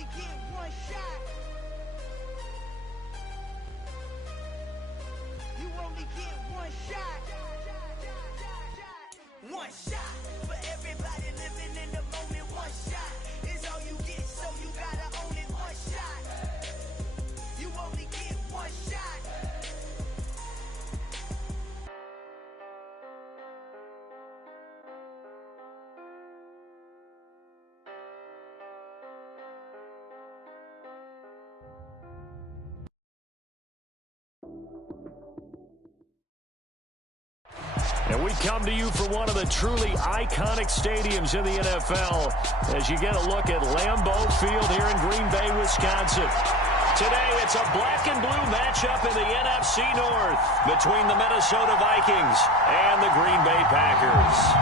only get one shot. You only get one shot. One shot for everybody living in the moment. One shot is all you get, so you gotta own it. One shot. You only get one shot. And we come to you for one of the truly iconic stadiums in the NFL as you get a look at Lambeau Field here in Green Bay, Wisconsin. Today, it's a black and blue matchup in the NFC North between the Minnesota Vikings and the Green Bay Packers.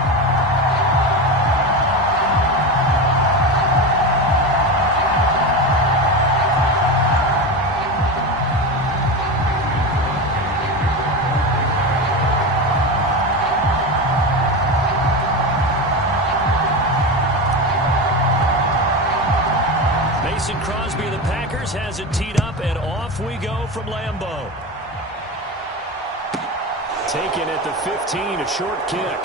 Crosby of the Packers has it teed up, and off we go from Lambeau. Taken at the 15, a short kick.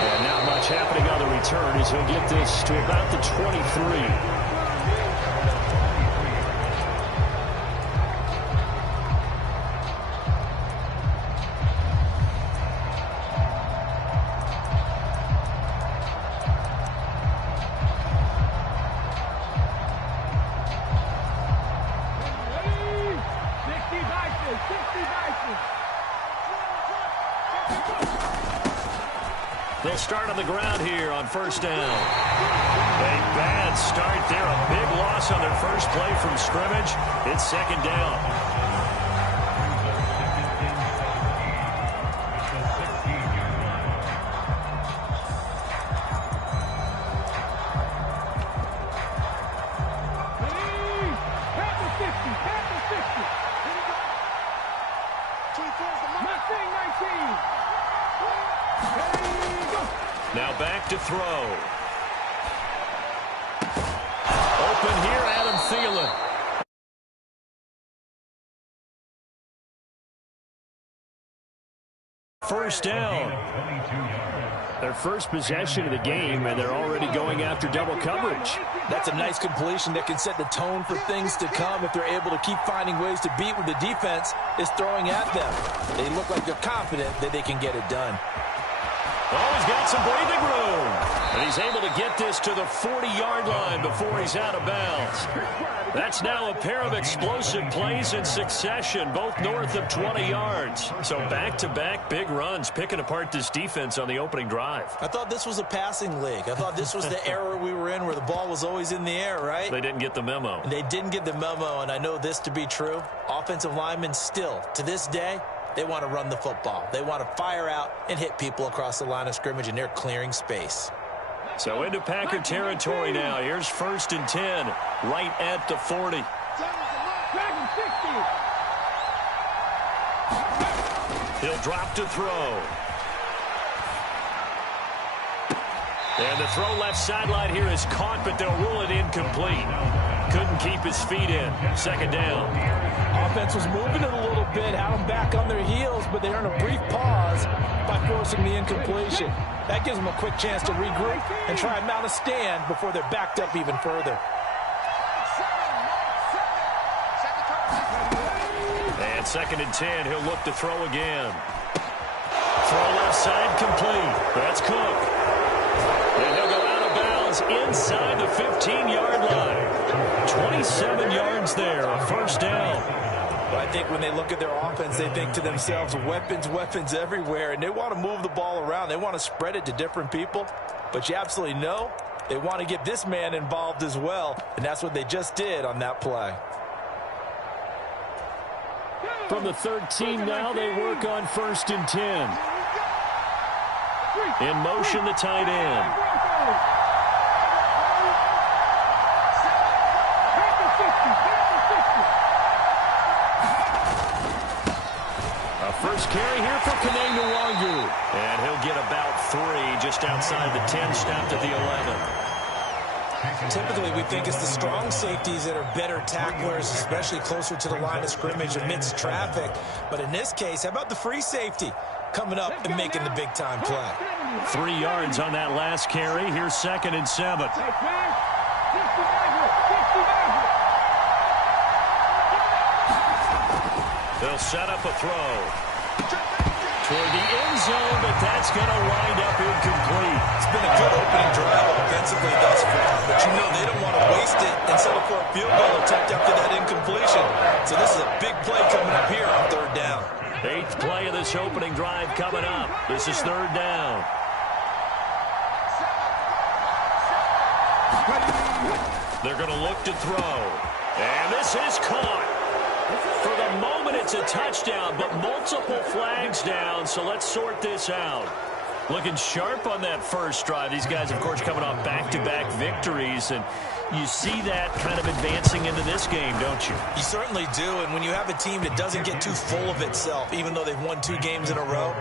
And not much happening on the return as he'll get this to about the 23. They'll start on the ground here on first down. A bad start there. A big loss on their first play from scrimmage. It's second down. Now back to throw. Open here, Adam Thielen. First down. Their first possession of the game, and they're already going after double coverage. That's a nice completion that can set the tone for things to come if they're able to keep finding ways to beat what the defense is throwing at them. They look like they're confident that they can get it done. Oh, he's got some breathing room. And he's able to get this to the 40-yard line before he's out of bounds. That's now a pair of explosive plays in succession, both north of 20 yards. So back-to-back big runs, picking apart this defense on the opening drive. I thought this was a passing league. I thought this was the era we were in where the ball was always in the air, right? They didn't get the memo. They didn't get the memo, and I know this to be true. Offensive linemen still, to this day, they want to run the football. They want to fire out and hit people across the line of scrimmage, and they're clearing space. So into Packer territory now. Here's first and 10, right at the 40. He'll drop to throw. And the throw left sideline here is caught, but they'll rule it incomplete. Couldn't keep his feet in. Second down. Offense was moving it a little bit, had them back on their heels, but they earn a brief pause by forcing the incompletion. That gives them a quick chance to regroup and try and mount a stand before they're backed up even further. And second and 10, he'll look to throw again. Throw left side complete. That's Cook. And he'll go out of bounds inside the 15-yard line. 27 yards there, a first down. I think when they look at their offense, they think to themselves, weapons, weapons everywhere, and they want to move the ball around. They want to spread it to different people, but you absolutely know they want to get this man involved as well, and that's what they just did on that play. From the 13 now, they work on first and 10. In motion, the tight end. First carry here for Kaneng Nwangu. And he'll get about 3 just outside the 10, stopped at the 11. Typically, we think it's the strong safeties that are better tacklers, especially closer to the line of scrimmage amidst traffic. But in this case, how about the free safety coming up and making the big-time play? 3 yards on that last carry. Here's 2nd and 7. They'll set up a throw toward the end zone, but that's going to wind up incomplete. It's been a good opening drive offensively thus far, but you know they don't want to waste it and settle for a field goal attempt after that incompletion. So this is a big play coming up here on 3rd down. 8th play of this opening drive coming up. This is 3rd down. They're going to look to throw. And this is caught. For the moment, it's a touchdown, but multiple flags down, so let's sort this out. Looking sharp on that first drive. These guys, of course, coming off back-to-back victories, and you see that kind of advancing into this game, don't you? You certainly do, and when you have a team that doesn't get too full of itself, even though they've won 2 games in a row,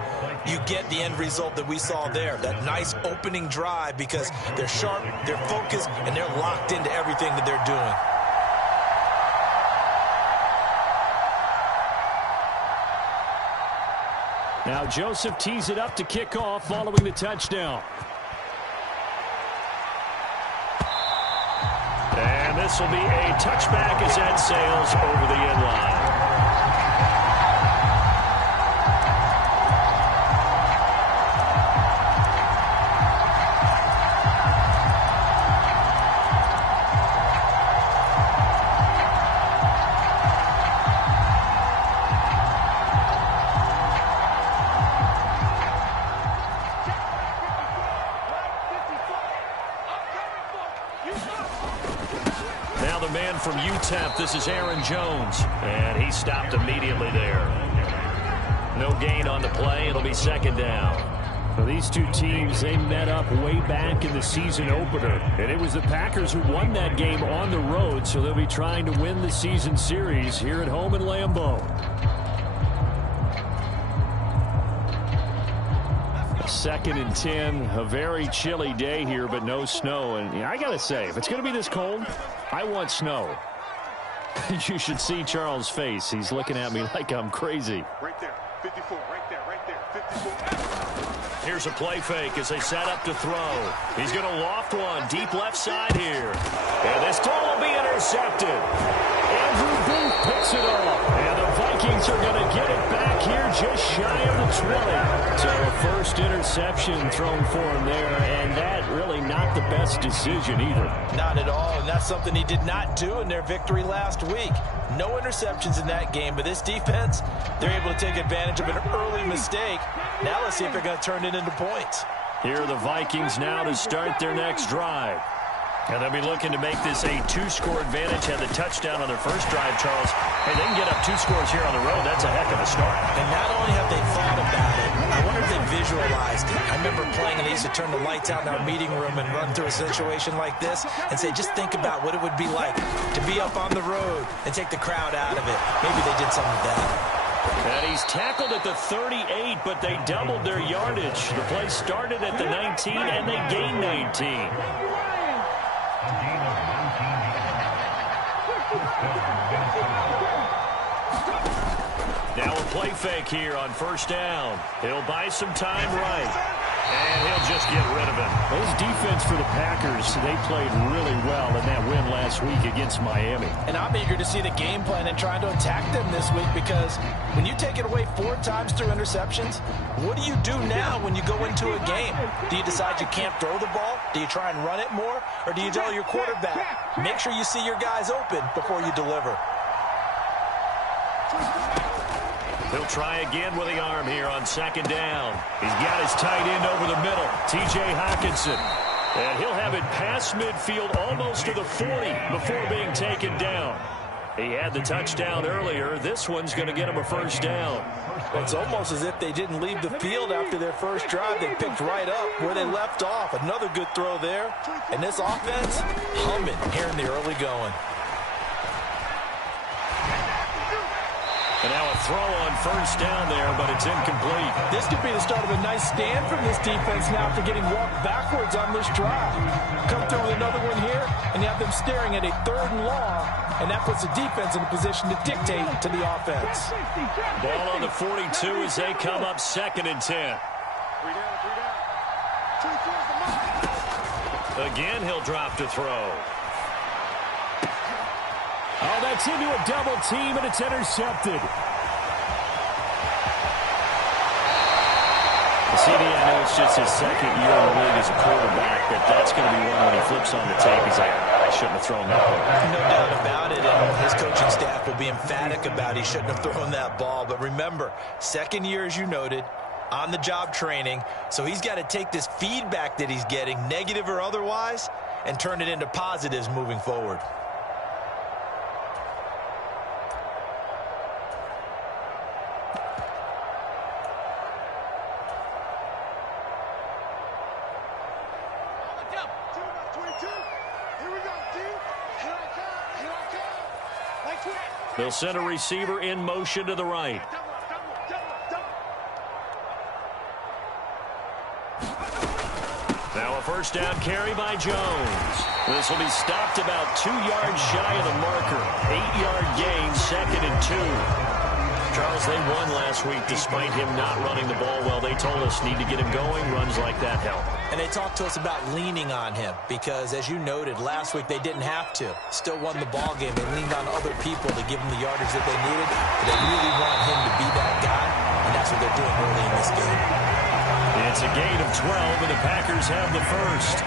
you get the end result that we saw there, that nice opening drive, because they're sharp, they're focused, and they're locked into everything that they're doing. Now Joseph tees it up to kick off following the touchdown. And this will be a touchback as that sails over the end line. From UTEP, this is Aaron Jones, and he stopped immediately there. No gain on the play. It'll be 2nd down. Well, these two teams, they met up way back in the season opener, and it was the Packers who won that game on the road, so they'll be trying to win the season series here at home in Lambeau. 2nd and 10, a very chilly day here, but no snow. And I got to say, if it's going to be this cold, I want snow. You should see Charles' face. He's looking at me like I'm crazy. Right there, 54, right there, 54. Here's a play fake as they set up to throw. He's going to loft one deep left side here. And this throw will be intercepted. Andrew Booth picks it off. And the Vikings are going to get it back here just shy of the 20. So a first interception thrown for him there, and that really not the best decision either. Not at all, and that's something he did not do in their victory last week. No interceptions in that game, but this defense, they're able to take advantage of an early mistake. Now let's see if they're going to turn it into points. Here are the Vikings now to start their next drive. And they'll be looking to make this a 2-score advantage. Had the touchdown on their first drive, Charles. Hey, they can get up 2 scores here on the road. That's a heck of a start. And not only have they thought about it, I wonder if they visualized it. I remember playing, and they used to turn the lights out in our meeting room and run through a situation like this and say, just think about what it would be like to be up on the road and take the crowd out of it. Maybe they did something with that. And he's tackled at the 38, but they doubled their yardage. The play started at the 19, and they gained 19. Now a play fake here on 1st down. He'll buy some time right. And he'll just get rid of it. Those defense for the Packers, they played really well in that win last week against Miami. And I'm eager to see the game plan and trying to attack them this week, because when you take it away 4 times through interceptions, what do you do now when you go into a game? Do you decide you can't throw the ball? Do you try and run it more? Or do you tell your quarterback, make sure you see your guys open before you deliver? He'll try again with the arm here on 2nd down. He's got his tight end over the middle, T.J. Hockenson. And he'll have it past midfield almost to the 40 before being taken down. He had the touchdown earlier. This one's going to get him a 1st down. It's almost as if they didn't leave the field after their first drive. They picked right up where they left off. Another good throw there. And this offense, humming here in the early going. And now a throw on 1st down there, but it's incomplete. This could be the start of a nice stand from this defense now after getting walked backwards on this drive. Come through with another one here, and you have them staring at a 3rd and long, and that puts the defense in a position to dictate to the offense. Ball on the 42 as they come up 2nd and 10. Again, he'll drop to throw. Oh, that's into a double team, and it's intercepted. CD, I know it's just his 2nd year in the league as a quarterback, but that's going to be one when he flips on the tape. He's like, I shouldn't have thrown that ball. No doubt about it, and his coaching staff will be emphatic about he shouldn't have thrown that ball. But remember, 2nd year, as you noted, on-the-job training, so he's got to take this feedback that he's getting, negative or otherwise, and turn it into positives moving forward. They'll send a receiver in motion to the right. Now a 1st down carry by Jones. This will be stopped about 2 yards shy of the marker. 8-yard gain, 2nd and 2. Charles, they won last week despite him not running the ball well. They told us need to get him going. Runs like that help. And they talked to us about leaning on him because, as you noted, last week they didn't have to. Still won the ball game. They leaned on other people to give them the yardage that they needed. But they really want him to be that guy, and that's what they're doing early in this game. It's a gain of 12, and the Packers have the 1st.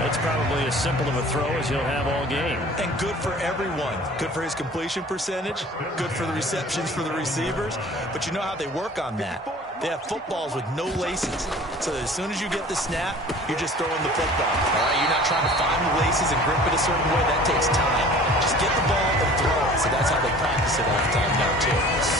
That's probably as simple of a throw as he'll have all game. And good for everyone. Good for his completion percentage. Good for the receptions for the receivers. But you know how they work on that. They have footballs with no laces. So as soon as you get the snap, you're just throwing the football. All right, you're not trying to find the laces and grip it a certain way. That takes time. Just get the ball and throw it. So that's how they practice it all the time now, too.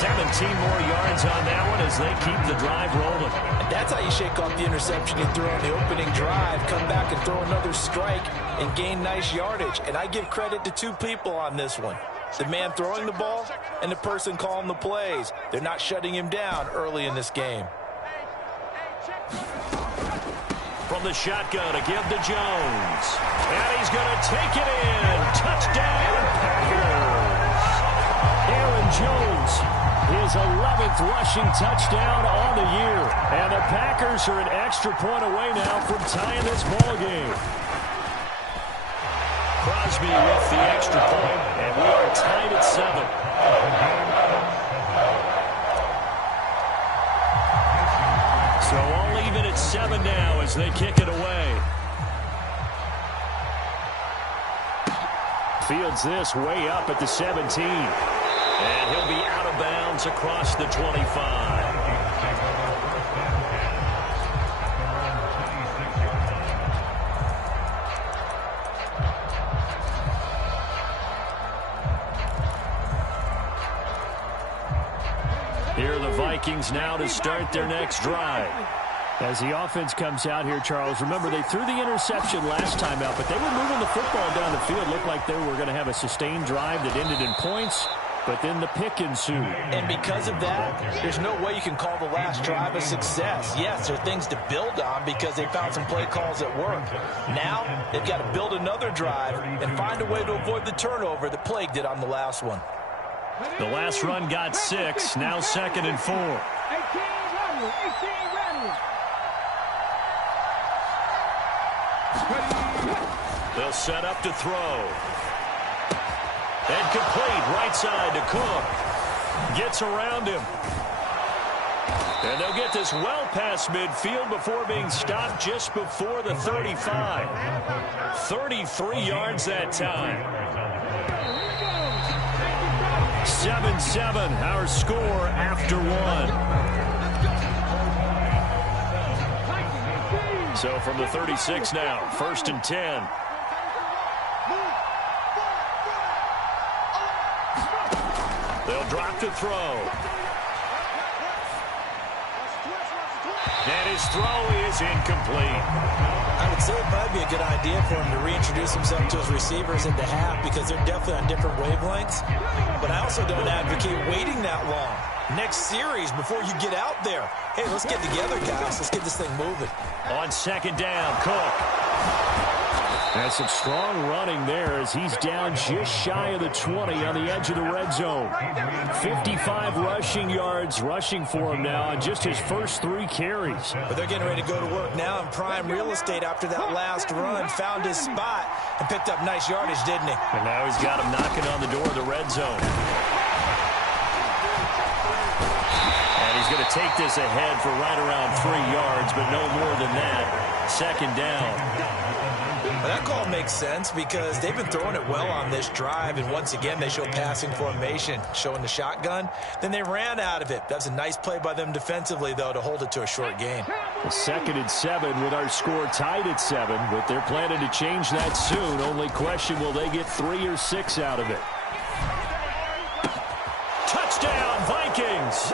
17 more yards on that one as they keep the drive rolling. And that's how you shake off the interception you threw on the opening drive, come back and throw another strike and gain nice yardage. And I give credit to 2 people on this one. The man throwing the ball and the person calling the plays. They're not shutting him down early in this game. From the shotgun, a give to Jones. And he's going to take it in. Touchdown, Packers. Aaron Jones, his 11th rushing touchdown on the year. And the Packers are an extra point away now from tying this ball game. Crosby with the extra point, and we are tied at 7. So all even at 7 now as they kick it away. Fields this way up at the 17. And he'll be out of bounds across the 25. Here are the Vikings now to start their next drive. As the offense comes out here, Charles, remember they threw the interception last time out, but they were moving the football down the field. Looked like they were going to have a sustained drive that ended in points, but then the pick ensued. And because of that, there's no way you can call the last drive a success. Yes, there are things to build on because they found some play calls that work. Now, they've got to build another drive and find a way to avoid the turnover that plagued it on the last one. The last run got 6, now 2nd and 4. They'll set up to throw. And complete, right side to Cook. Gets around him. And they'll get this well past midfield before being stopped just before the 35. 33 yards that time. 7-7, our score after 1. So from the 36 now, 1st and 10. They'll drop to throw. And his throw is incomplete. I would say it might be a good idea for him to reintroduce himself to his receivers at the half because they're definitely on different wavelengths. But I also don't advocate waiting that long. Next series before you get out there. Hey, let's get together, guys. Let's get this thing moving. On 2nd down, Cook. That's some strong running there as he's down just shy of the 20 on the edge of the red zone. 55 rushing yards rushing for him now on just his first 3 carries. But they're getting ready to go to work now in prime real estate after that last run. Found his spot and picked up nice yardage, didn't he? And now he's got him knocking on the door of the red zone. And he's going to take this ahead for right around 3 yards, but no more than that. Second down. Well, that call makes sense because they've been throwing it well on this drive, and once again they show passing formation, showing the shotgun. Then they ran out of it. That's a nice play by them defensively, though, to hold it to a short gain. 2nd and 7 with our score tied at 7, but they're planning to change that soon. Only question, will they get 3 or 6 out of it? Touchdown, Vikings!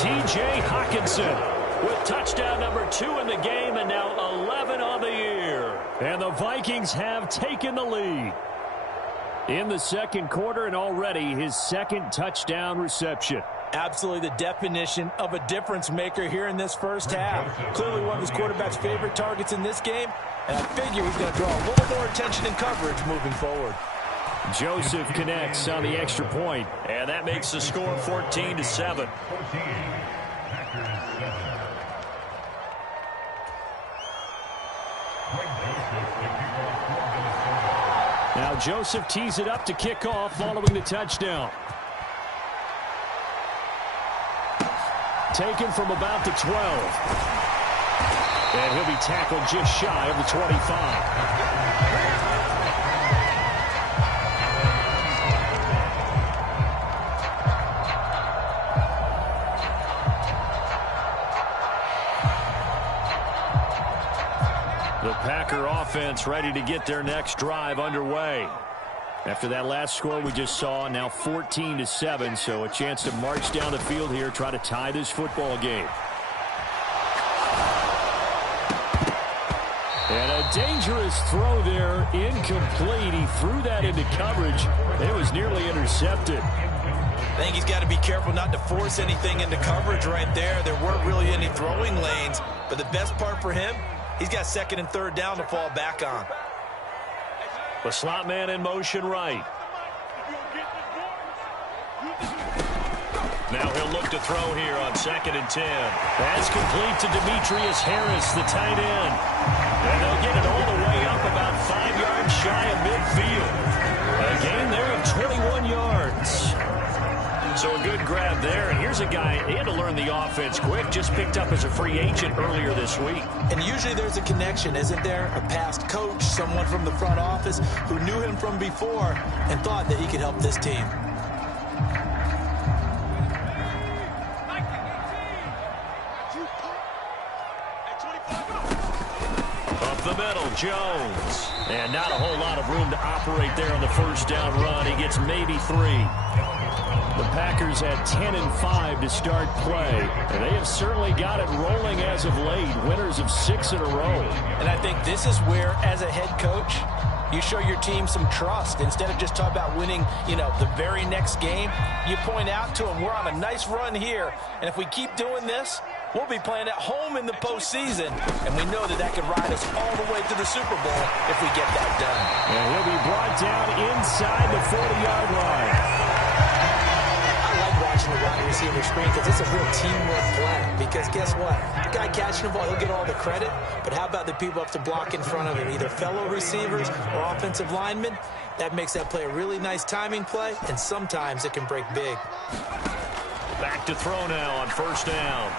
T.J. Hockenson with touchdown number 2 in the game, and now 11 on the year. And the Vikings have taken the lead in the second quarter, and already his 2nd touchdown reception. Absolutely the definition of a difference maker here in this first half. Clearly one of his quarterback's favorite targets in this game, and I figure he's going to draw a little more attention and coverage moving forward. Joseph connects on the extra point, and that makes the score 14-7. Now Joseph tees it up to kick off following the touchdown. Taken from about the 12. And he'll be tackled just shy of the 25. The Packer offense ready to get their next drive underway. After that last score we just saw, now 14-7, so a chance to march down the field here, try to tie this football game. And a dangerous throw there, incomplete. He threw that into coverage. It was nearly intercepted. I think he's got to be careful not to force anything into coverage right there. There weren't really any throwing lanes, but the best part for him, he's got 2nd and 3rd down to fall back on. The slot man in motion right. Now he'll look to throw here on 2nd and 10. That's complete to Demetrius Harris, the tight end. And they'll get it all the way up about 5 yards shy of midfield. A gain there of 21 yards. So a good grab there, and here's a guy, he had to learn the offense quick, just picked up as a free agent earlier this week. And usually there's a connection, isn't there? A past coach, someone from the front office who knew him from before and thought that he could help this team. Up the middle, Jones. And not a whole lot of room to operate there on the first down run. He gets maybe 3. The Packers had 10 and 5 to start play, and they have certainly got it rolling as of late, winners of 6 in a row. And I think this is where, as a head coach, you show your team some trust. Instead of just talking about winning, the very next game, you point out to them, we're on a nice run here, and if we keep doing this, we'll be playing at home in the postseason, and we know that could ride us all the way to the Super Bowl if we get that done. And he'll be brought down inside the 40-yard line. Watching the wide receiver screen because it's a real teamwork play. Because guess what? The guy catching the ball, he'll get all the credit. But how about the people up to block in front of him, either fellow receivers or offensive linemen? That makes that play a really nice timing play, and sometimes it can break big. Back to throw now on first down.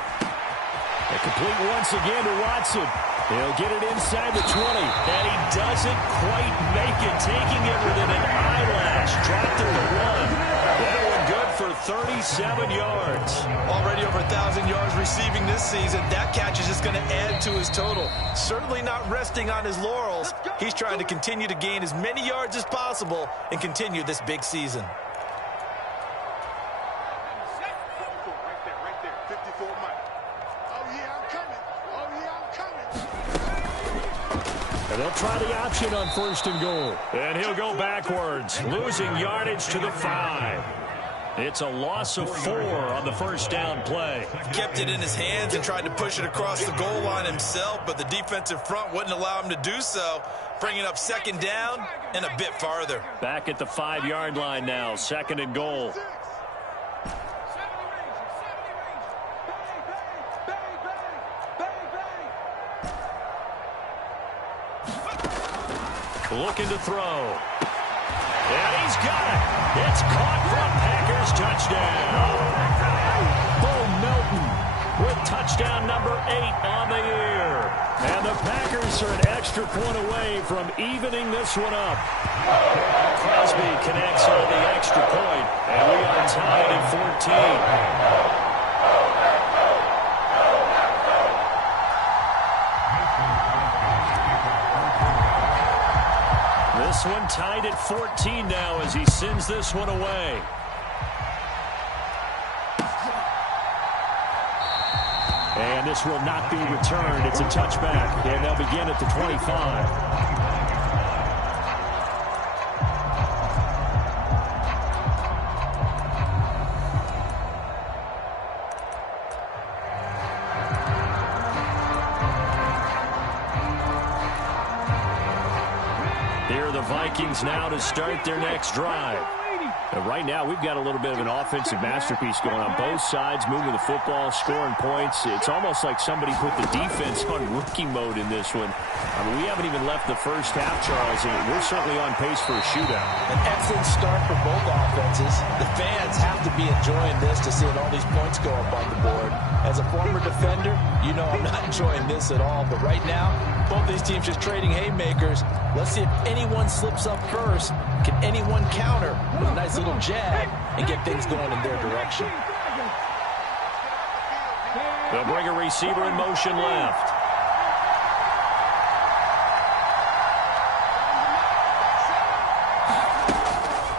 A complete once again to Watson. He'll get it inside the 20, and he doesn't quite make it, taking it within an eyelash. Dropped it to 1. That one good for 37 yards. Already over 1,000 yards receiving this season. That catch is just going to add to his total. Certainly not resting on his laurels. He's trying to continue to gain as many yards as possible and continue this big season. And they'll try the option on 1st and goal. And he'll go backwards, losing yardage to the 5. It's a loss of 4 on the first down play. Kept it in his hands and tried to push it across the goal line himself, but the defensive front wouldn't allow him to do so. bringing up second down and a bit farther. Back at the 5-yard line now, 2nd and goal. Looking to throw. And he's got it. It's caught from Packers touchdown. Bo Melton with touchdown number 8 on the year. And the Packers are an extra point away from evening this one up. Crosby connects on the extra point, and we are tied at 14. This one tied at 14 now as he sends this one away. And this will not be returned. It's a touchback. And they'll begin at the 25. Here are the Vikings now to start their next drive. Right now, we've got a little bit of an offensive masterpiece going on both sides, moving the football, scoring points. It's almost like somebody put the defense on rookie mode in this one. I mean, we haven't even left the first half, Charles, and we're certainly on pace for a shootout. An excellent start for both offenses. The fans have to be enjoying this to seeing all these points go up on the board. As a former defender, you know I'm not enjoying this at all. But right now, both these teams just trading haymakers. Let's see if anyone slips up first. Can anyone counter with a nice little jab and get things going in their direction? They'll bring a receiver in motion left.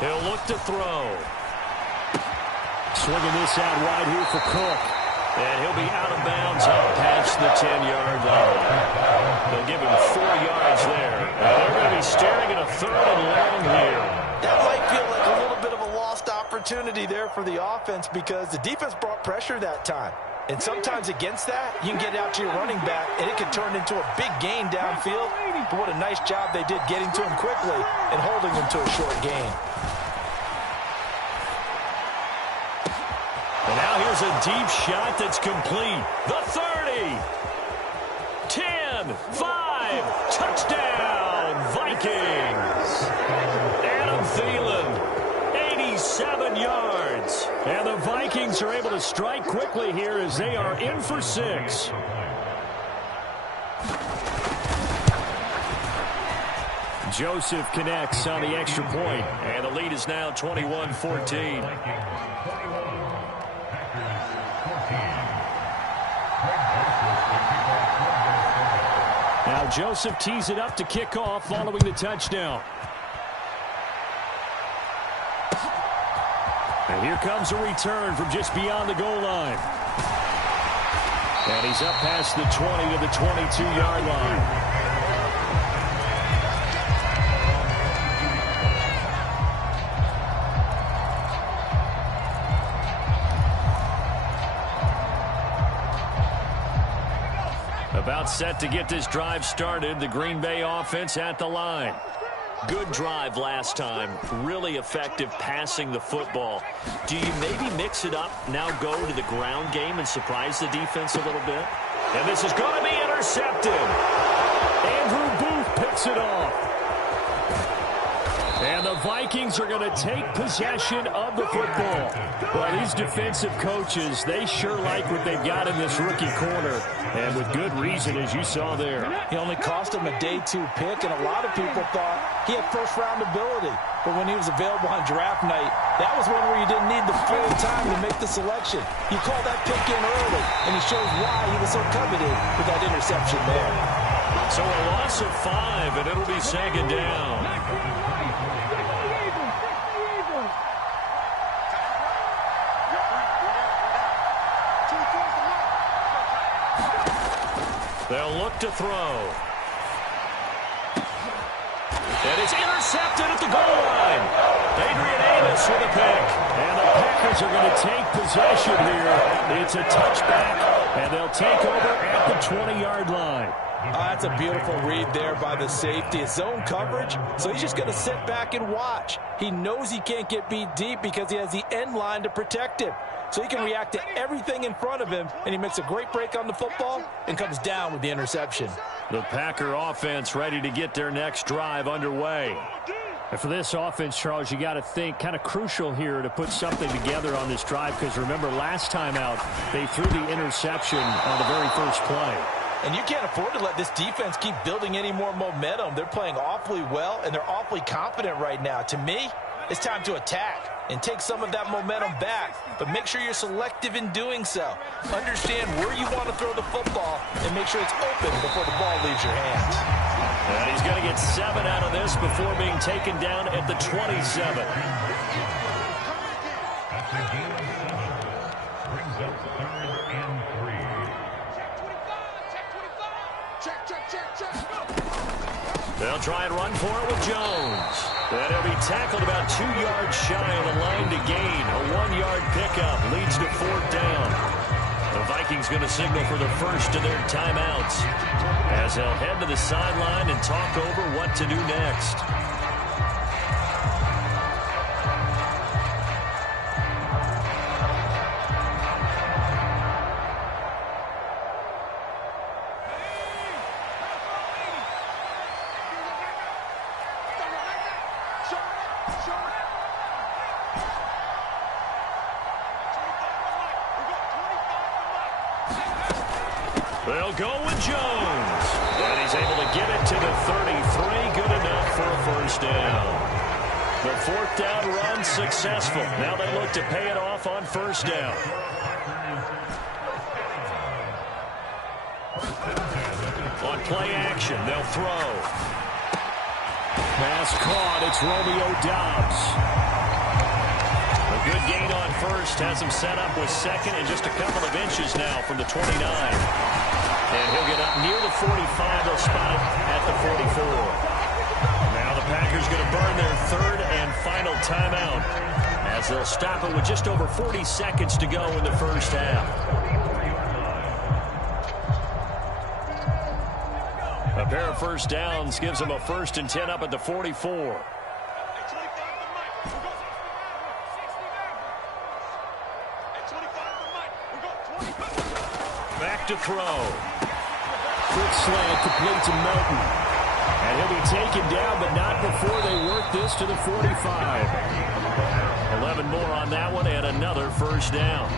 He'll look to throw. Swinging this out wide here for Cook. And he'll be out of bounds up past the 10-yard line. They'll give him 4 yards there. And they're going to be staring at a 3rd and long here. That might feel like a little bit of a lost opportunity there for the offense because the defense brought pressure that time. And sometimes against that, you can get out to your running back, and it can turn into a big gain downfield. But what a nice job they did getting to him quickly and holding him to a short gain. And now here's a deep shot that's complete. The 30. 10, 5, touchdown, Vikings. Adam Thielen, 87 yards. And the Vikings are able to strike quickly here as they are in for 6. Joseph connects on the extra point, and the lead is now 21-14. Now Joseph tees it up to kick off following the touchdown. And here comes a return from just beyond the goal line. And he's up past the 20 to the 22-yard line. About set to get this drive started. The Green Bay offense at the line. Good drive last time. Really effective passing the football. Do you maybe mix it up, now go to the ground game and surprise the defense a little bit? And this is going to be intercepted. Andrew Booth picks it off. And the Vikings are going to take possession of the football. Well, these defensive coaches, they sure like what they've got in this rookie corner. And with good reason, as you saw there. He only cost him a day 2 pick, and a lot of people thought he had first-round ability. But when he was available on draft night, that was one where you didn't need the full time to make the selection. You called that pick in early, and he shows why he was so coveted with that interception there. So a loss of 5, and it'll be 2nd down. They'll look to throw. And it's intercepted at the goal line. Adrian Amos with a pick. And the Packers are going to take possession here. It's a touchback And they'll take over at the 20-yard line. That's a beautiful read there by the safety. It's zone coverage, so he's just going to sit back and watch. He knows he can't get beat deep because he has the end line to protect him. So he can react to everything in front of him, and he makes a great break on the football and comes down with the interception. The Packer offense ready to get their next drive underway. And for this offense, Charles, you got to think kind of crucial here to put something together on this drive, because remember last time out they threw the interception on the very first play. And you can't afford to let this defense keep building any more momentum. They're playing awfully well, and they're awfully confident right now. To me, it's time to attack and take some of that momentum back, but make sure you're selective in doing so. Understand where you want to throw the football and make sure it's open before the ball leaves your hands. And he's going to get 7 out of this before being taken down at the 27. They'll try and run for it with Jones. And he'll be tackled about 2 yards shy of the line to gain. A 1-yard pickup leads to 4th down. The Vikings going to signal for the first of their timeouts as they'll head to the sideline and talk over what to do next. They'll go with Jones. And he's able to get it to the 33. Good enough for a first down. The 4th down run successful. Now they look to pay it off on first down. On play action, they'll throw. Pass caught. It's Romeo Doubs. A good gain on first has him set up with second and just a couple of inches now from the 29. And he'll get up near the 45. They'll spot it at the 44. Now the Packers going to burn their 3rd and final timeout as they'll stop it with just over 40 seconds to go in the first half. A pair of first downs gives them a 1st and 10 up at the 44. Back to throw. Quick slant complete to Melton. And he'll be taken down, but not before they work this to the 45. 11 more on that one and another first down.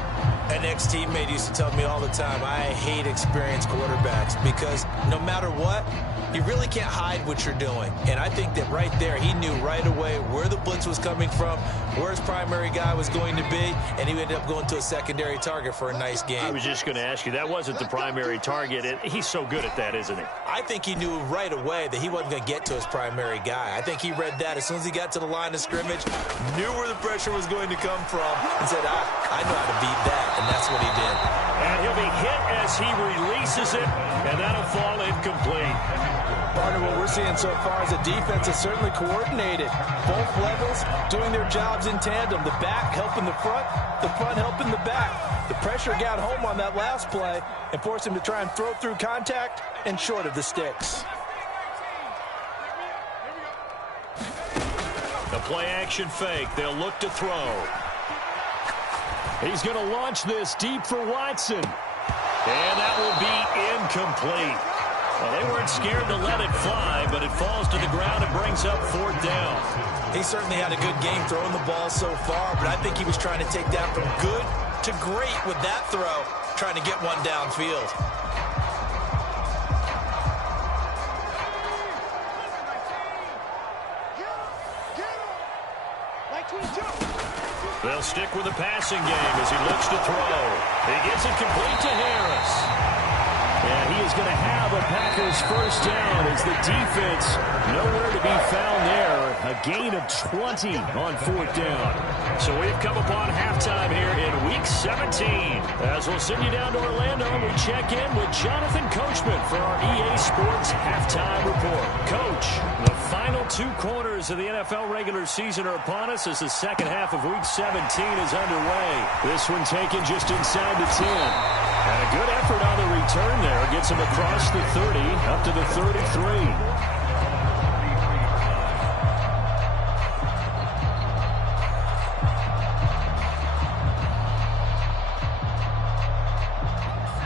An ex-teammate used to tell me all the time, I hate experienced quarterbacks because no matter what, you really can't hide what you're doing. And I think that right there, he knew right away where the blitz was coming from, where his primary guy was going to be, and he ended up going to a secondary target for a nice game. I was just going to ask you, that wasn't the primary target, and he's so good at that, isn't he? I think he knew right away that he wasn't going to get to his primary guy. I think he read that as soon as he got to the line of scrimmage, knew where the pressure was going to come from, and said, I know how to beat that, and that's what he did. And he'll be hit as he releases it, and that'll fall incomplete. Partner, what we're seeing so far is the defense is certainly coordinated. Both levels doing their jobs in tandem. The back helping the front helping the back. The pressure got home on that last play and forced him to try and throw through contact and short of the sticks. The play action fake. They'll look to throw. He's going to launch this deep for Watson. And that will be incomplete. Well, they weren't scared to let it fly, but it falls to the ground and brings up 4th down. He certainly had a good game throwing the ball so far, but I think he was trying to take that from good to great with that throw, trying to get one downfield. They'll stick with the passing game as he looks to throw. He gets it complete to Harris. And he is going to have a Packers first down as the defense nowhere to be found there. A gain of 20 on 4th down. So we've come upon halftime here in Week 17. As we'll send you down to Orlando, we check in with Jonathan Coachman for our EA Sports Halftime Report. Coach, the final 2 quarters of the NFL regular season are upon us as the second half of Week 17 is underway. This one taken just inside the 10. And a good effort on the return there. Gets him across the 30, up to the 33.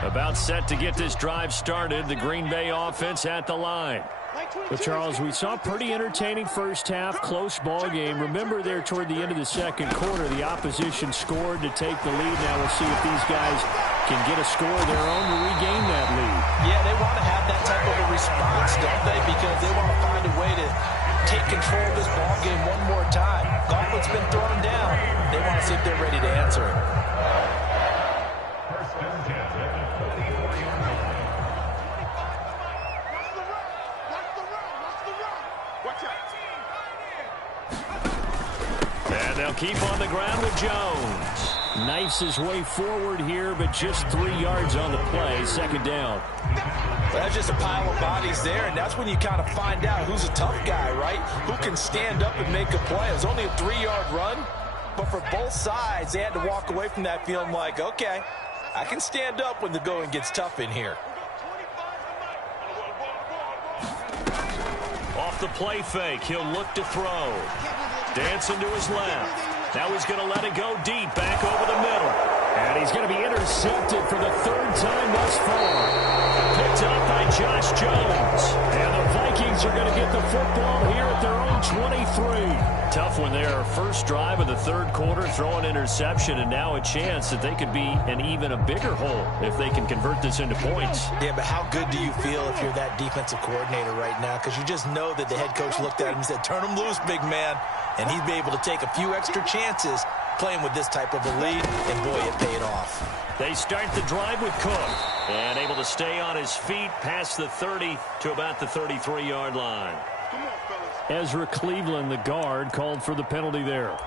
About set to get this drive started. The Green Bay offense at the line. But, Charles, we saw a pretty entertaining first half, close ball game. Remember there toward the end of the second quarter, the opposition scored to take the lead. Now we'll see if these guys can get a score of their own to regain that lead. Yeah, they want to have that type of a response, don't they? Because they want to find a way to take control of this ball game one more time. Gauntlet's been thrown down. They want to see if they're ready to answer it. And they'll keep on the ground with Jones. Knifes his way forward here, but just 3 yards on the play. Second down. That's just a pile of bodies there, and that's when you kind of find out who's a tough guy, right? Who can stand up and make a play. It was only a 3-yard run, but for both sides, they had to walk away from that feeling like, okay, I can stand up when the going gets tough in here. Off the play fake, he'll look to throw. Dancing to his left. Now he's going to let it go deep, back over the middle. And he's going to be intercepted for the 3rd time thus far. Picked up by Josh Jones. And the Vikings are going to get the football here at their own 23. Tough one there. First drive of the 3rd quarter, throw an interception, and now a chance that they could be in even a bigger hole if they can convert this into points. Yeah, but how good do you feel if you're that defensive coordinator right now? Because you just know that the head coach looked at him and said, turn him loose, big man. And he'd be able to take a few extra chances playing with this type of a lead, and boy, it paid off. They start the drive with Cook, and able to stay on his feet past the 30 to about the 33-yard line. Ezra Cleveland, the guard, called for the penalty there.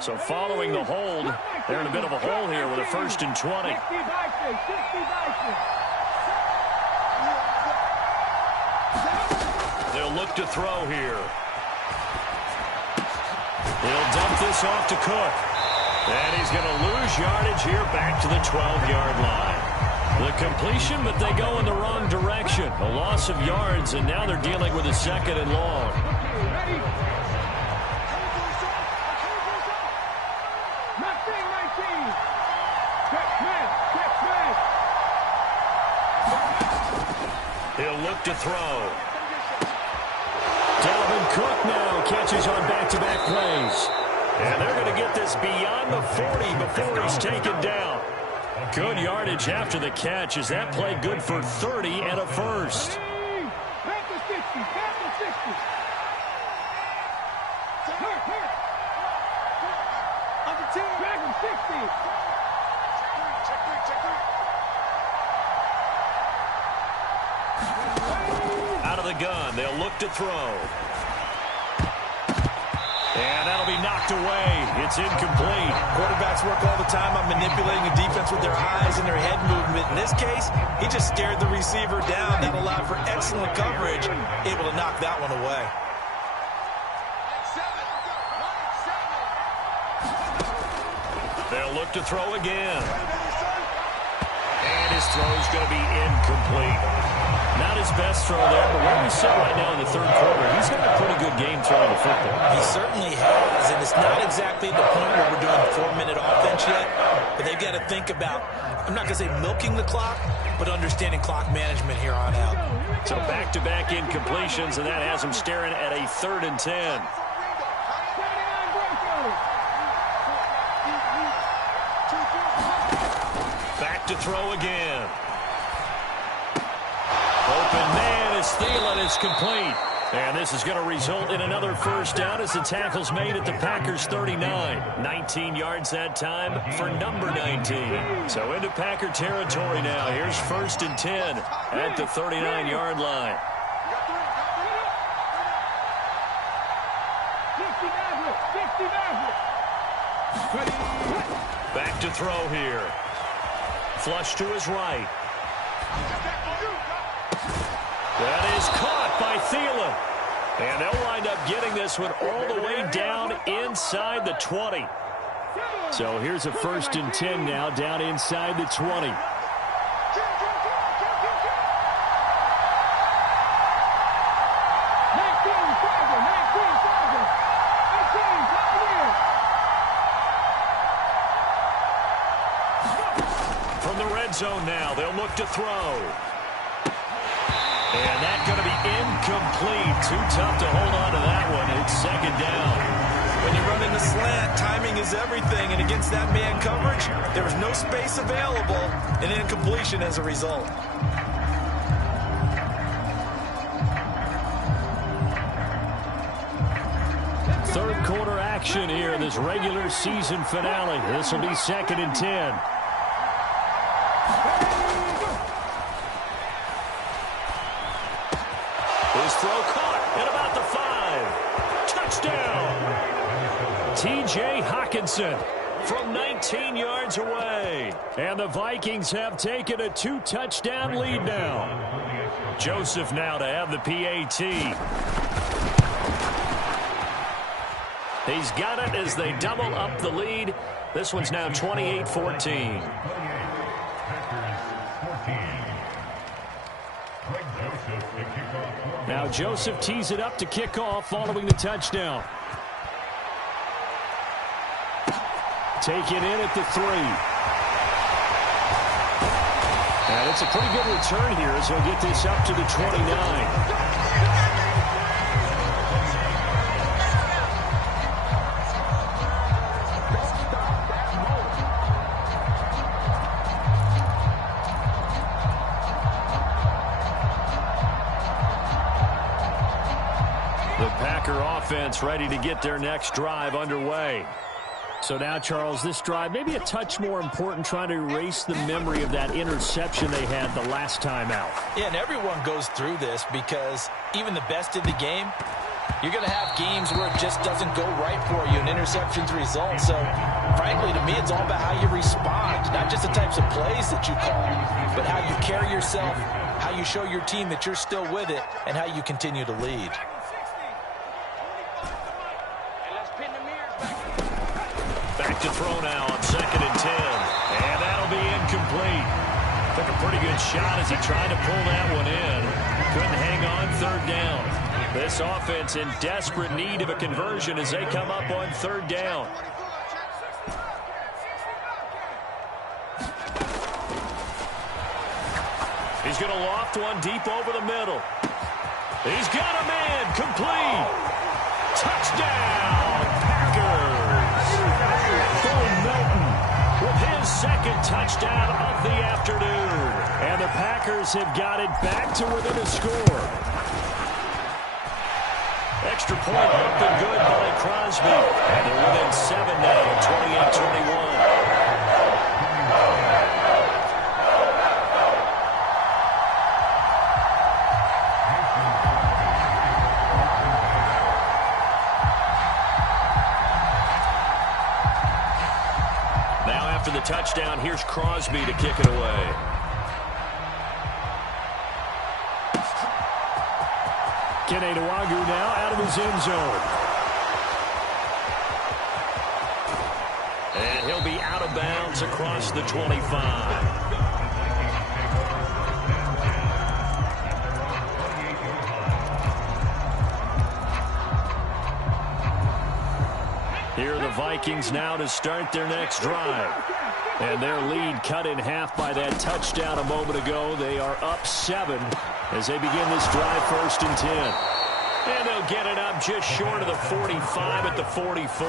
So following the hold, they're in a bit of a hole here with a 1st and 20. They'll look to throw here. They'll dump this off to Cook. And he's going to lose yardage here back to the 12-yard line. The completion, but they go in the wrong direction. A loss of yards, and now they're dealing with a 2nd and long. He'll look to throw. Dalvin Cook now catches on back-to-back plays. And they're going to get this beyond the 40 before he's taken down. Good yardage after the catch. Is that play good for 30 and a first? Out of the gun, they'll look to throw. And that'll be knocked away. It's incomplete. Quarterbacks work all the time on manipulating a defense with their eyes and their head movement. In this case, he just stared the receiver down. That allowed for excellent coverage, able to knock that one away. They'll look to throw again. And his throw's going to be incomplete. Not his best throw there, but where we sit right now in the 3rd quarter, he's got a pretty good game throwing the football. He certainly has, and it's not exactly the point where we're doing 4-minute offense yet, but they've got to think about, I'm not going to say milking the clock, but understanding clock management here on out. So back-to-back incompletions, and that has him staring at a 3rd and 10. Back to throw again. Open man is Thielen. It's complete. And this is going to result in another first down as the tackle's made at the Packers' 39. 19 yards that time for number 19. So into Packer territory now. Here's 1st and 10 at the 39-yard line. Back to throw here. flush to his right. That is caught by Thielen. And they'll wind up getting this one all the way down inside the 20. So here's a 1st and 10 now down inside the 20. From the red zone now, they'll look to throw. And that's going to be incomplete. Too tough to hold on to that one. It's 2nd down. When you run in the slant, timing is everything. And against that man coverage, there was no space available. And incompletion as a result. Third quarter action here in this regular season finale. This will be 2nd and 10. His throw caught at about the 5. Touchdown! T.J. Hockenson from 19 yards away. And the Vikings have taken a 2-touchdown lead now. Joseph now to have the PAT. He's got it as they double up the lead. This one's now 28-14. Now Joseph tees it up to kick off following the touchdown. Take it in at the 3. And it's a pretty good return here as he'll get this up to the 29. Offense ready to get their next drive underway. So now, Charles, this drive maybe a touch more important, trying to erase the memory of that interception they had the last time out. Yeah, and everyone goes through this because even the best in the game, you're going to have games where it just doesn't go right for you and interceptions result. So, frankly, to me, it's all about how you respond, not just the types of plays that you call, but how you carry yourself, how you show your team that you're still with it, and how you continue to lead. Back to throw now on 2nd and 10. And that'll be incomplete. Took a pretty good shot as he tried to pull that one in. Couldn't hang on 3rd down. This offense in desperate need of a conversion as they come up on 3rd down. He's going to loft one deep over the middle. He's got a man complete. Touchdown, Packers. With his 2nd touchdown of the afternoon. And the Packers have got it back to within a score. Extra point up and good by Crosby. And they're within 7 now, 28-21. After the touchdown, here's Crosby to kick it away. Kene Nwagu now out of his end zone. And he'll be out of bounds across the 25. Here are the Vikings now to start their next drive. And their lead cut in half by that touchdown a moment ago. They are up 7 as they begin this drive 1st and 10. And they'll get it up just short of the 45 at the 44.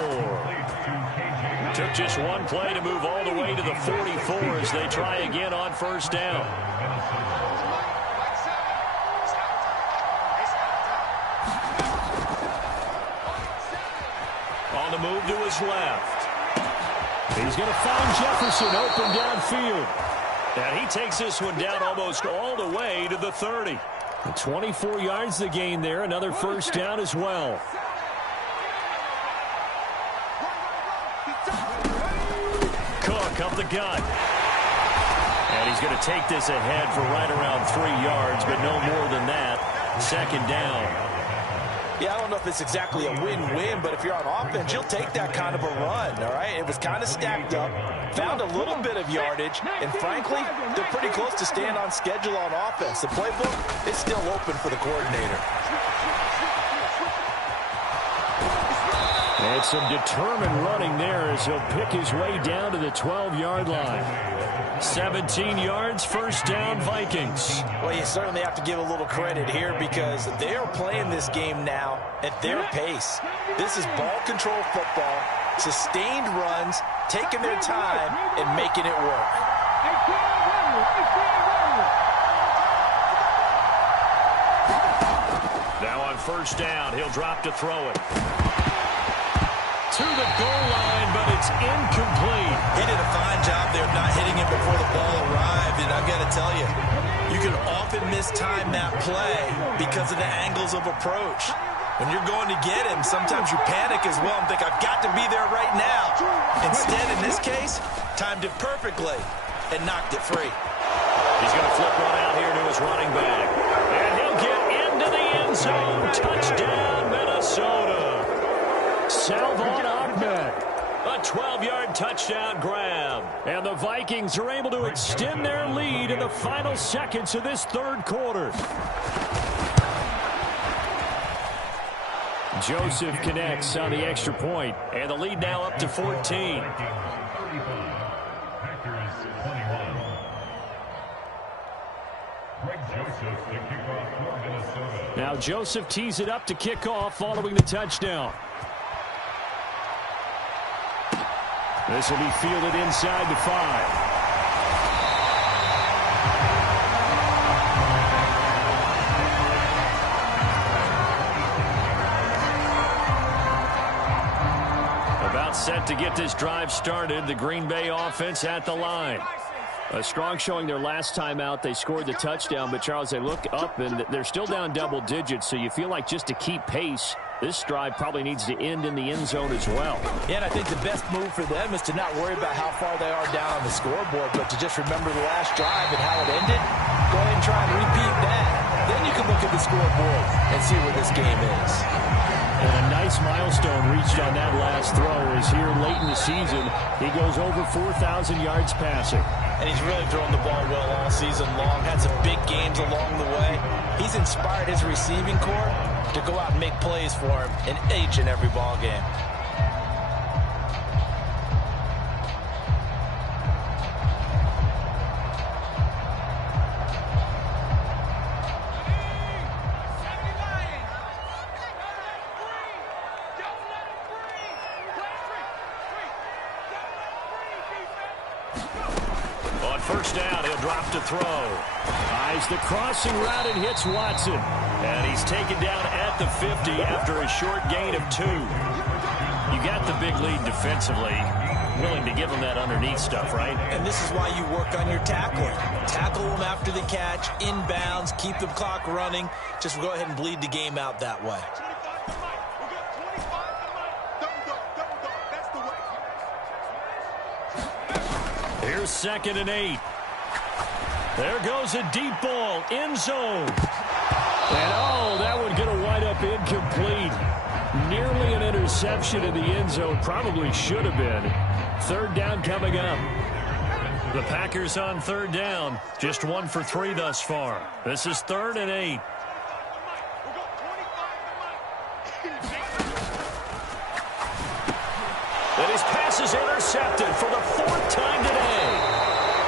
Took just one play to move all the way to the 44 as they try again on 1st down. On the move to his left. He's going to find Jefferson open downfield. And he takes this one down almost all the way to the 30. 24 yards the gain there. Another 1st down as well. Cook up the gut. And he's going to take this ahead for right around 3 yards, but no more than that. Second down. Yeah, I don't know if it's exactly a win-win, but if you're on offense, you'll take that kind of a run, all right? It was kind of stacked up, found a little bit of yardage, and frankly, they're pretty close to staying on schedule on offense. The playbook is still open for the coordinator. And some determined running there as he'll pick his way down to the 12-yard line. 17 yards, first down, Vikings. Well, you certainly have to give a little credit here because they are playing this game now at their pace. This is ball control football, sustained runs, taking their time and making it work. Now on first down, he'll drop to throw it. To the goal line, but it's incomplete. He did a fine job there of not hitting him before the ball arrived, and I've got to tell you, you can often mistime that play because of the angles of approach. When you're going to get him, sometimes you panic as well and think, I've got to be there right now. Instead, in this case, timed it perfectly and knocked it free. He's going to flip one out here to his running back. And he'll get into the end zone. Touchdown, Minnesota. Salvon Ahmed, a 12-yard touchdown grab. And the Vikings are able to extend their lead in the final seconds of this third quarter. Joseph connects on the extra point, and the lead now up to 14. Now Joseph tees it up to kick off following the touchdown. This will be fielded inside the 5. About set to get this drive started. The Green Bay offense at the line. A strong showing their last time out. They scored the touchdown, but Charles, they look up and they're still down double digits, so you feel like just to keep pace, this drive probably needs to end in the end zone as well. Yeah, and I think the best move for them is to not worry about how far they are down on the scoreboard, but to just remember the last drive and how it ended. Go ahead and try and repeat that. Then you can look at the scoreboard and see where this game is. And a nice milestone reached on that last throw as here late in the season, he goes over 4,000 yards passing. And he's really thrown the ball well all season long. Had some big games along the way. He's inspired his receiving corps to go out and make plays for him in each and every ball game. On first down, he'll drop to throw. Eyes the crossing route and hits Watson. And he's taken down at the 50 after a short gain of 2. You got the big lead defensively. Willing to give him that underneath stuff, right? And this is why you work on your tackling. Tackle them after the catch, inbounds, keep the clock running. Just go ahead and bleed the game out that way. Here's 2nd and 8. There goes a deep ball, end zone. And oh, that one going to wind up incomplete. Nearly an interception in the end zone. Probably should have been. 3rd down coming up. The Packers on 3rd down. Just 1 for 3 thus far. This is 3rd and 8. And his pass is intercepted for the 4th time today.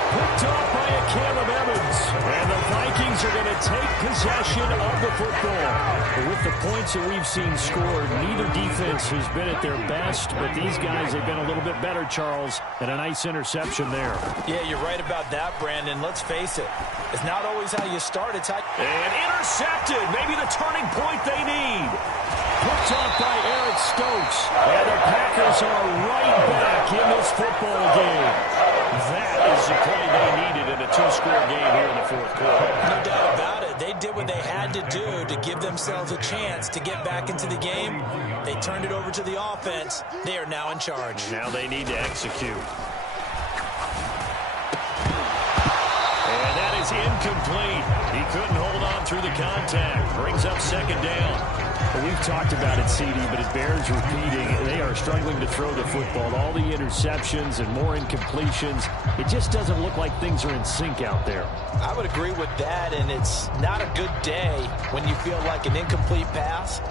Picked off by a Caleb Evans. And the Vikings are going to take possession of the football. With the points that we've seen scored, neither defense has been at their best, but these guys have been a little bit better, Charles, and a nice interception there. Yeah, you're right about that, Brandon. Let's face it. It's not always how you start. It's how... And intercepted. Maybe the turning point they need. Picked off by Eric Stokes. And the Packers are right back in this football game. That is the play they needed in a 2-score game here in the 4th quarter. No doubt about it. They did what they had to do to give themselves a chance to get back into the game. They turned it over to the offense. They are now in charge. Now they need to execute. is incomplete. He couldn't hold on through the contact. Brings up second down. Well, we've talked about it, CD, but it bears repeating. They are struggling to throw the football. All the interceptions and more incompletions. It just doesn't look like things are in sync out there. I would agree with that, and it's not a good day when you feel like an incomplete pass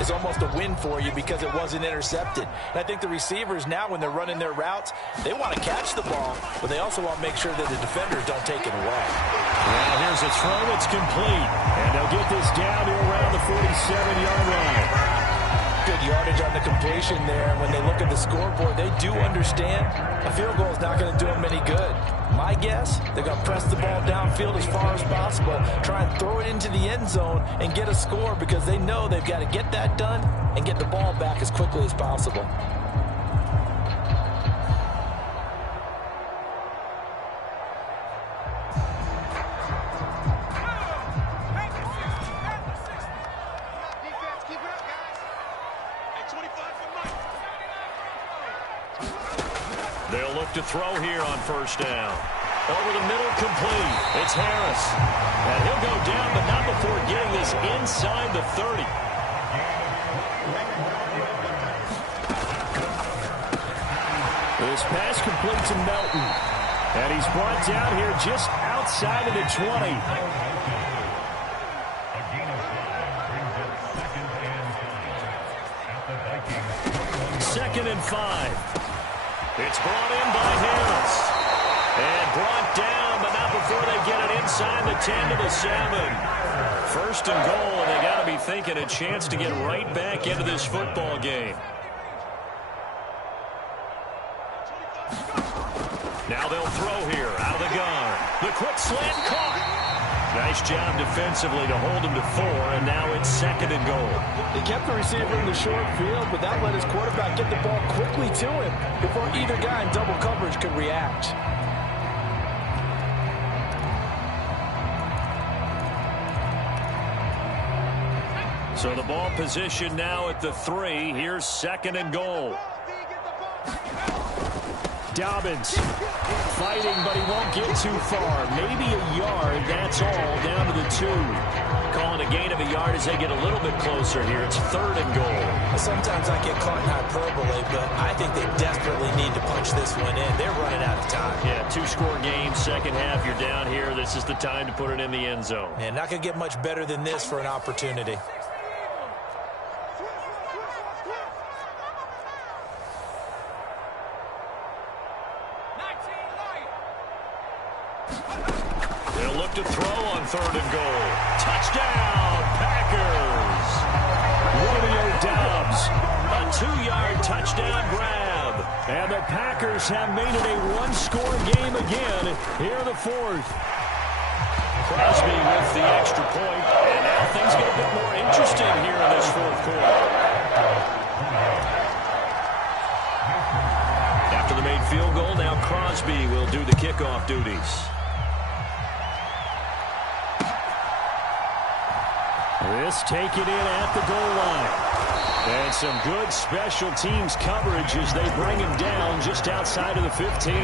is almost a win for you because it wasn't intercepted. And I think the receivers now, when they're running their routes, they want to catch the ball, but they also want to make sure that the defenders don't take it away. Well, here's a throw. It's complete. And they'll get this down to around the 47-yard line. Good yardage on the completion there. When they look at the scoreboard, they do understand a field goal is not going to do them any good. My guess, they're going to press the ball downfield as far as possible, try and throw it into the end zone and get a score because they know they've got to get that done and get the ball back as quickly as possible. They'll look to throw here on first down. Over the middle, complete. It's Harris. And he'll go down, but not before getting this inside the 30. This pass complete to Melton. And he's brought down here just outside of the 20. Second and 5. It's brought in by Harris. And brought down, but not before they get it inside the 10 to the 7. First and goal, and they got to be thinking a chance to get right back into this football game. Now they'll throw here out of the gun. The quick slant caught. Nice job defensively to hold him to 4, and now it's second and goal. He kept the receiver in the short field, but that let his quarterback get the ball quickly to him before either guy in double coverage could react. So the ball position now at the 3. Here's second and goal. Dobbins fighting, but he won't get too far. Maybe a yard, that's all, down to the 2. Calling a gain of a yard as they get a little bit closer here. It's third and goal. Sometimes I get caught in hyperbole, but I think they desperately need to punch this one in. They're running out of time. Yeah, 2-score game, second half, you're down here. This is the time to put it in the end zone. And not going to get much better than this for an opportunity. They'll look to throw on third and goal. Touchdown, Packers! Romeo Doubs. A 2-yard touchdown grab. And the Packers have made it a one-score game again here in the 4th. Crosby with the extra point. And now things get a bit more interesting here in this 4th quarter. After the made field goal, now Crosby will do the kickoff duties. This taken in at the goal line. And some good special teams coverage as they bring him down just outside of the 15.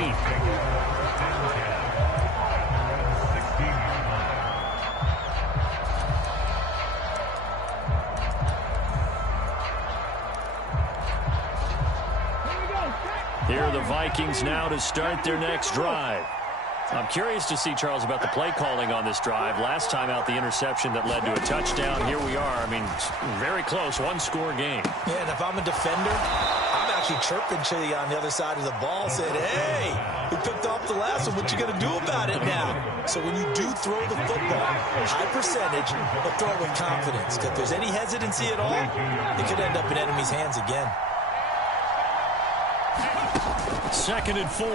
Here are the Vikings now to start their next drive. I'm curious to see, Charles, about the play calling on this drive. Last time out, the interception that led to a touchdown. Here we are. I mean, very close, one-score game. Yeah, and if I'm a defender, I'm actually chirping to you on the other side of the ball, saying, hey, we picked off the last one. What you going to do about it now? So when you do throw the football, high percentage, but throw it with confidence. Because if there's any hesitancy at all, it could end up in enemy's hands again. Second and 4.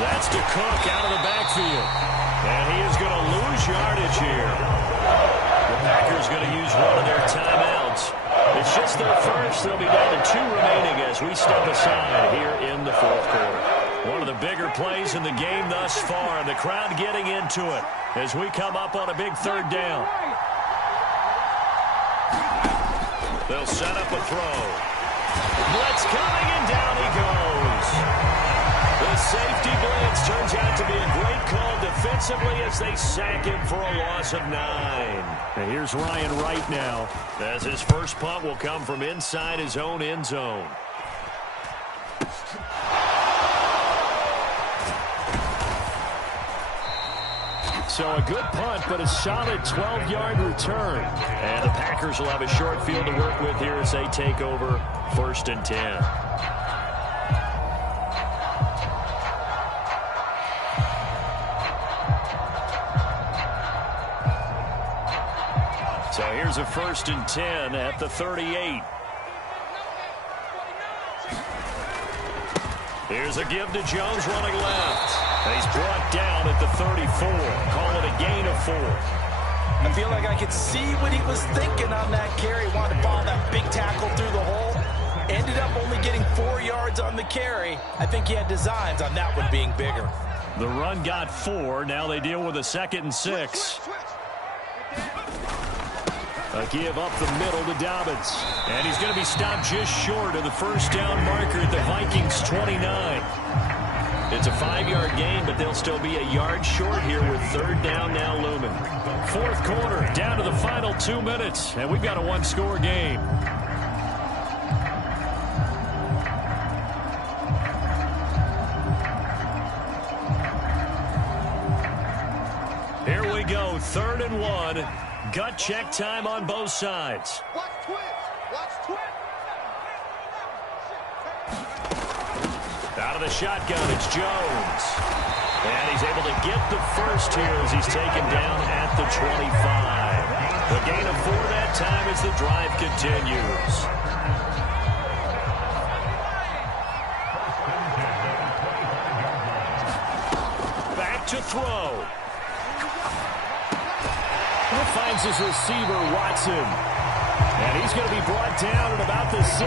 That's to Cook out of the backfield. And he is going to lose yardage here. The Packers going to use one of their timeouts. It's just their first. They'll be down to 2 remaining as we step aside here in the 4th quarter. One of the bigger plays in the game thus far, and the crowd getting into it as we come up on a big 3rd down. They'll set up a throw. Blitz coming, and down he goes. The safety blitz turns out to be a great call defensively as they sack him for a loss of 9. And here's Ryan Wright now, as his first punt will come from inside his own end zone. So a good punt, but a solid 12-yard return. And the Packers will have a short field to work with here as they take over 1st and 10. So here's a 1st and 10 at the 38. Here's a give to Jones running left. And he's brought down at the 34. Call it a gain of 4. I feel like I could see what he was thinking on that carry. Wanted to follow that big tackle through the hole. Ended up only getting 4 yards on the carry. I think he had designs on that one being bigger. The run got 4. Now they deal with a 2nd and 6. A give up the middle to Dobbins. And he's going to be stopped just short of the first down marker at the Vikings 29. It's a 5-yard gain, but they'll still be a yard short here with 3rd down now looming. 4th quarter, down to the final 2 minutes, and we've got a 1-score game. Here we go, 3rd and 1. Gut check time on both sides. Watch twitch. Watch twitch. Out of the shotgun, it's Jones. And he's able to get the first here as he's taken down at the 25. The gain of 4 that time as the drive continues. Back to throw. Finds his receiver, Watson. And he's going to be brought down at about the 16.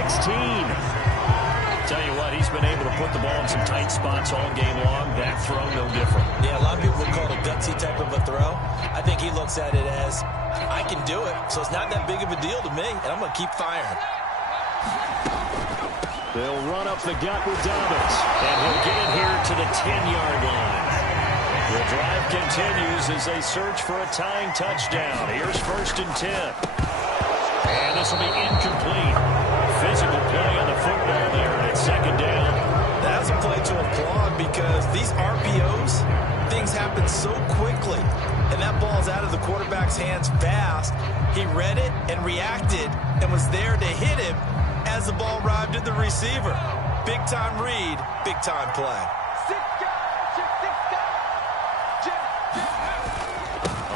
Tell you what, he's been able to put the ball in some tight spots all game long. That throw, no different. Yeah, a lot of people would call it a gutsy type of a throw. I think he looks at it as, I can do it, so it's not that big of a deal to me, and I'm going to keep firing. They'll run up the gut with Dobbins. And he'll get it here to the 10-yard line. The drive continues as they search for a tying touchdown. Here's 1st and 10. And this will be incomplete. Physical play on the football there, and it's 2nd down. That's a play to applaud because these RPOs, things happen so quickly. And that ball's out of the quarterback's hands fast. He read it and reacted and was there to hit him as the ball arrived at the receiver. Big-time read, big-time play.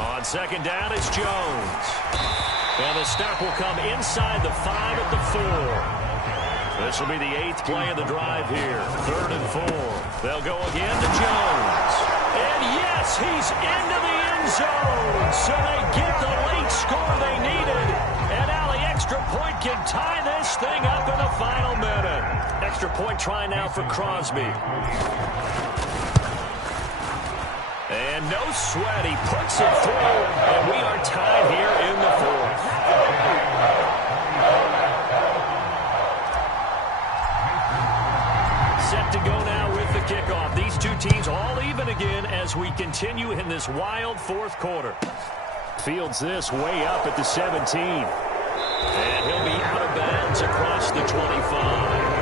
On 2nd down, it's Jones. And the stop will come inside the 5 at the 4. This will be the 8th play of the drive here. 3rd and 4. They'll go again to Jones. And yes, he's into the end zone. So they get the late score they needed. And now the extra point can tie this thing up in the final minute. Extra point try now for Crosby. And no sweat, he puts it through, and we are tied here in the 4th. Set to go now with the kickoff. These two teams all even again as we continue in this wild 4th quarter. Fields this way up at the 17. And he'll be out of bounds across the 25.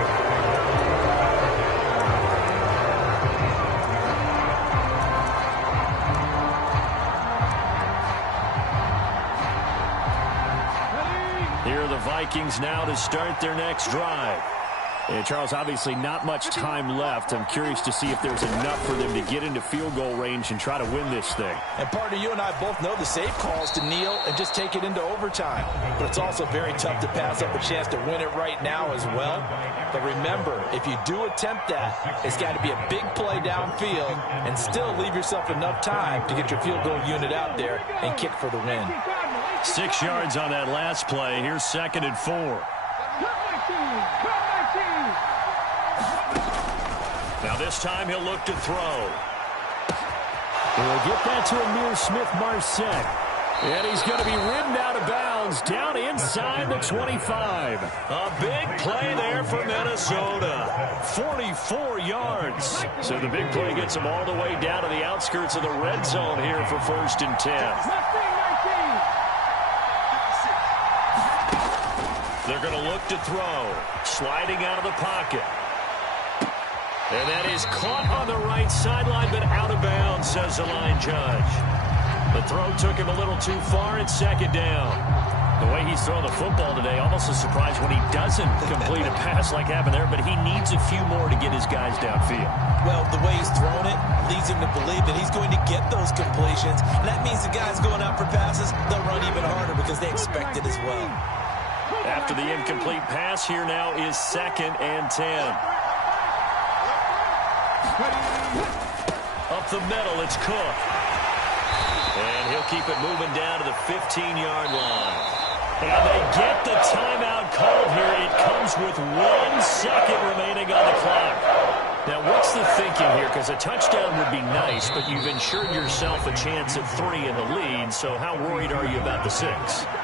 Here are the Vikings now to start their next drive. And Charles, obviously not much time left. I'm curious to see if there's enough for them to get into field goal range and try to win this thing. And partner, you and I both know the safe calls to kneel and just take it into overtime. But it's also very tough to pass up a chance to win it right now as well. But remember, if you do attempt that, it's got to be a big play downfield and still leave yourself enough time to get your field goal unit out there and kick for the win. 6 yards on that last play. Here's 2nd and 4. Now this time he'll look to throw. He'll get that to Amir Smith-Marset. And he's going to be ridden out of bounds down inside the 25. A big play there for Minnesota. 44 yards. So the big play gets him all the way down to the outskirts of the red zone here for 1st and 10. They're going to look to throw. Sliding out of the pocket. And that is caught on the right sideline, but out of bounds, says the line judge. The throw took him a little too far at 2nd down. The way he's throwing the football today, almost a surprise when he doesn't complete a pass like happened there, but he needs a few more to get his guys downfield. Well, the way he's thrown it leads him to believe that he's going to get those completions. And that means the guys going out for passes, they'll run even harder because they expect it as well. After the incomplete pass, here now is 2nd and 10. Up the middle, it's Cook. And he'll keep it moving down to the 15-yard line. And they get the timeout called here. It comes with 1 second remaining on the clock. Now, what's the thinking here? Because a touchdown would be nice, but you've ensured yourself a chance at 3 in the lead, so how worried are you about the 6?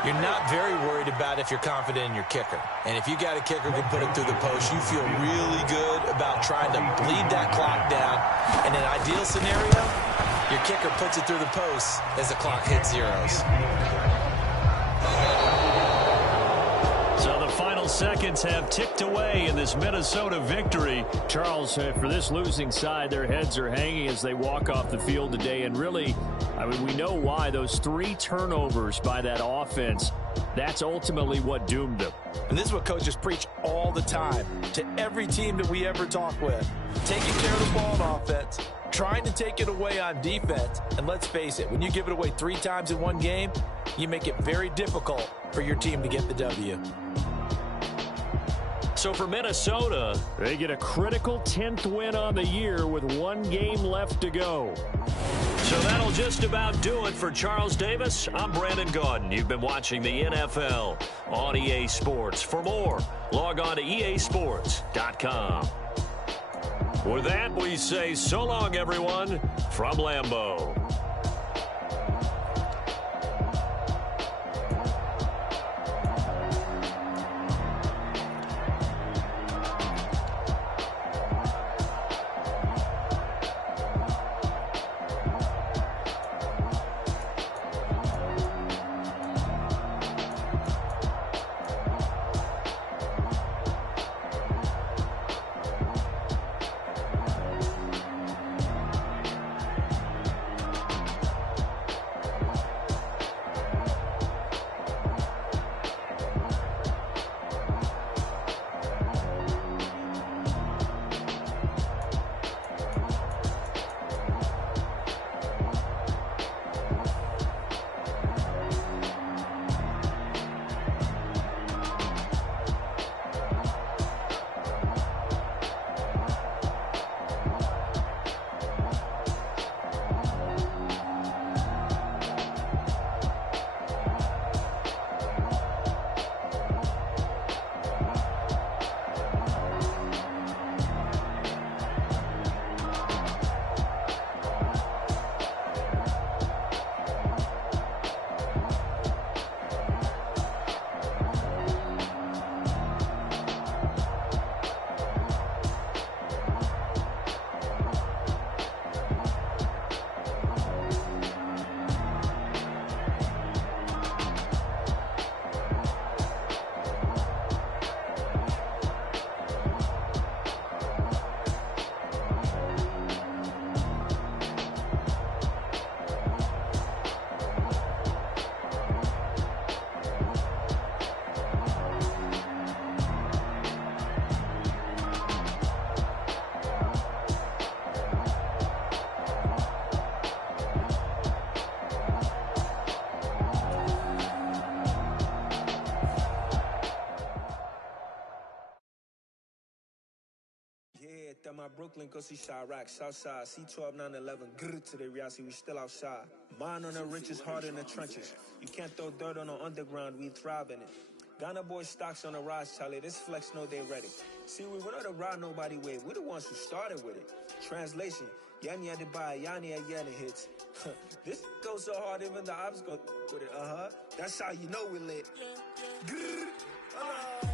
You're not very worried about if you're confident in your kicker. And if you got a kicker who can put it through the post, you feel really good about trying to bleed that clock down. In an ideal scenario, your kicker puts it through the post as the clock hits zeros. So the final seconds have ticked away in this Minnesota victory. Charles, for this losing side, their heads are hanging as they walk off the field today. And really, I mean, we know why. Those 3 turnovers by that offense, that's ultimately what doomed them. And this is what coaches preach all the time to every team that we ever talk with. Taking care of the ball on offense, trying to take it away on defense. And let's face it, when you give it away 3 times in one game, you make it very difficult for your team to get the W. So for Minnesota, they get a critical 10th win on the year with 1 game left to go. So that'll just about do it for Charles Davis. I'm Brandon Gaudin. You've been watching the NFL on EA Sports. For more, log on to easports.com. With that, we say so long, everyone, from Lambeau. My Brooklyn, go see Chirac, Southside, C12, 911, grr to the reality, we still outside. Mine on the riches, hard in the trenches. You can't throw dirt on the underground, we thrive in it. Ghana boys stocks on the rise, Charlie, this flex know they ready. See, we wouldn't ride nobody with, we the ones who started with it. Translation, Yanni had to buy, Yanni had Yanni hits. This goes so hard, even the ops go with it. That's how you know we lit. Grrr.